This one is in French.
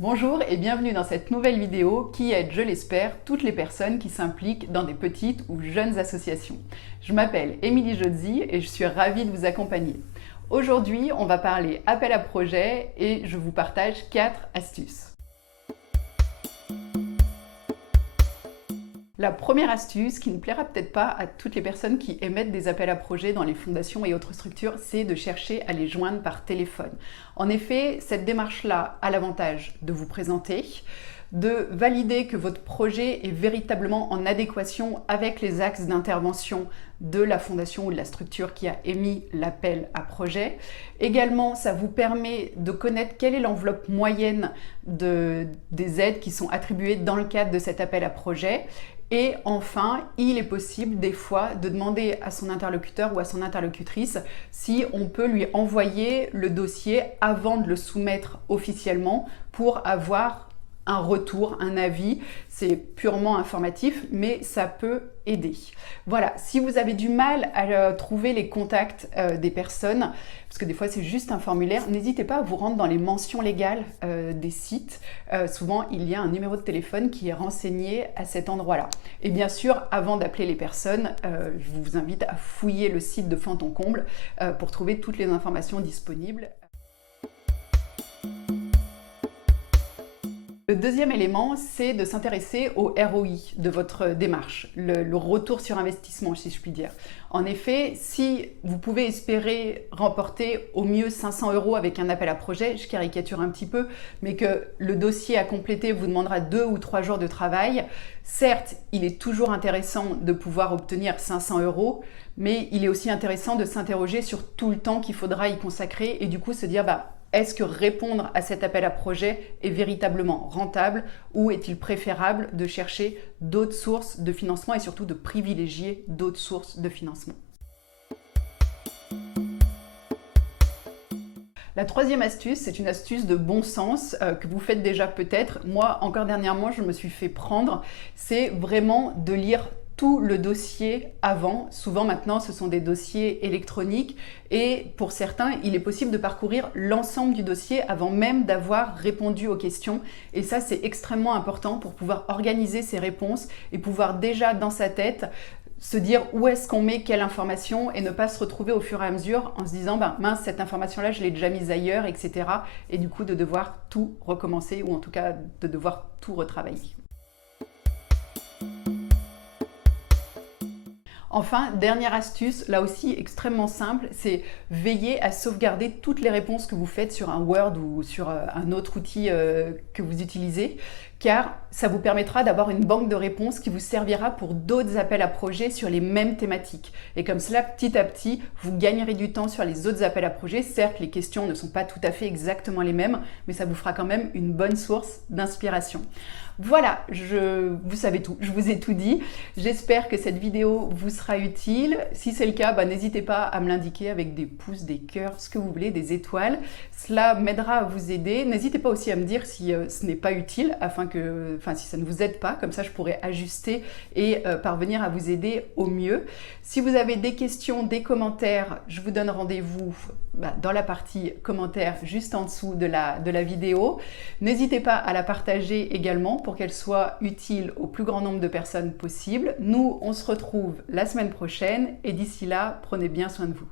Bonjour et bienvenue dans cette nouvelle vidéo qui aide, je l'espère, toutes les personnes qui s'impliquent dans des petites ou jeunes associations. Je m'appelle Émilie Jodzi et je suis ravie de vous accompagner. Aujourd'hui, on va parler appel à projet et je vous partage 4 astuces. La première astuce, qui ne plaira peut-être pas à toutes les personnes qui émettent des appels à projets dans les fondations et autres structures, c'est de chercher à les joindre par téléphone. En effet, cette démarche-là a l'avantage de vous présenter, de valider que votre projet est véritablement en adéquation avec les axes d'intervention de la fondation ou de la structure qui a émis l'appel à projet. Également, ça vous permet de connaître quelle est l'enveloppe moyenne des aides qui sont attribuées dans le cadre de cet appel à projet. Et enfin, il est possible des fois de demander à son interlocuteur ou à son interlocutrice si on peut lui envoyer le dossier avant de le soumettre officiellement pour avoir un retour, un avis. C'est purement informatif, mais ça peut aider. Voilà, si vous avez du mal à trouver les contacts des personnes, parce que des fois c'est juste un formulaire, n'hésitez pas à vous rendre dans les mentions légales des sites. Souvent, il y a un numéro de téléphone qui est renseigné à cet endroit-là. Et bien sûr, avant d'appeler les personnes, je vous invite à fouiller le site de fond en comble pour trouver toutes les informations disponibles. Le deuxième élément, c'est de s'intéresser au ROI de votre démarche, le retour sur investissement, si je puis dire. En effet, si vous pouvez espérer remporter au mieux 500 € avec un appel à projet, je caricature un petit peu, mais que le dossier à compléter vous demandera 2 ou 3 jours de travail, certes, il est toujours intéressant de pouvoir obtenir 500 €, mais il est aussi intéressant de s'interroger sur tout le temps qu'il faudra y consacrer et du coup se dire est-ce que répondre à cet appel à projet est véritablement rentable ou est-il préférable de chercher d'autres sources de financement et surtout de privilégier d'autres sources de financement? La troisième astuce, c'est une astuce de bon sens que vous faites déjà peut-être. Moi, encore dernièrement, je me suis fait prendre. C'est vraiment de lire tout le dossier avant. Souvent maintenant, ce sont des dossiers électroniques et pour certains, il est possible de parcourir l'ensemble du dossier avant même d'avoir répondu aux questions. Et ça, c'est extrêmement important pour pouvoir organiser ses réponses et pouvoir déjà dans sa tête se dire où est-ce qu'on met quelle information et ne pas se retrouver au fur et à mesure en se disant mince, cette information-là, je l'ai déjà mise ailleurs, etc. Et du coup, de devoir tout recommencer ou en tout cas de devoir tout retravailler. Enfin, dernière astuce, là aussi extrêmement simple, c'est veiller à sauvegarder toutes les réponses que vous faites sur un Word ou sur un autre outil que vous utilisez, car ça vous permettra d'avoir une banque de réponses qui vous servira pour d'autres appels à projets sur les mêmes thématiques. Et comme cela, petit à petit, vous gagnerez du temps sur les autres appels à projets. Certes, les questions ne sont pas tout à fait exactement les mêmes, mais ça vous fera quand même une bonne source d'inspiration. Voilà, vous savez tout, je vous ai tout dit. J'espère que cette vidéo vous sera utile. Si c'est le cas, n'hésitez pas à me l'indiquer avec des pouces, des cœurs, ce que vous voulez, des étoiles. Cela m'aidera à vous aider. N'hésitez pas aussi à me dire si ce n'est pas utile, si ça ne vous aide pas, comme ça je pourrai ajuster et parvenir à vous aider au mieux. Si vous avez des questions, des commentaires, je vous donne rendez-vous dans la partie commentaires juste en dessous de la vidéo. N'hésitez pas à la partager également pour qu'elle soit utile au plus grand nombre de personnes possible. Nous, on se retrouve la semaine prochaine et d'ici là, prenez bien soin de vous.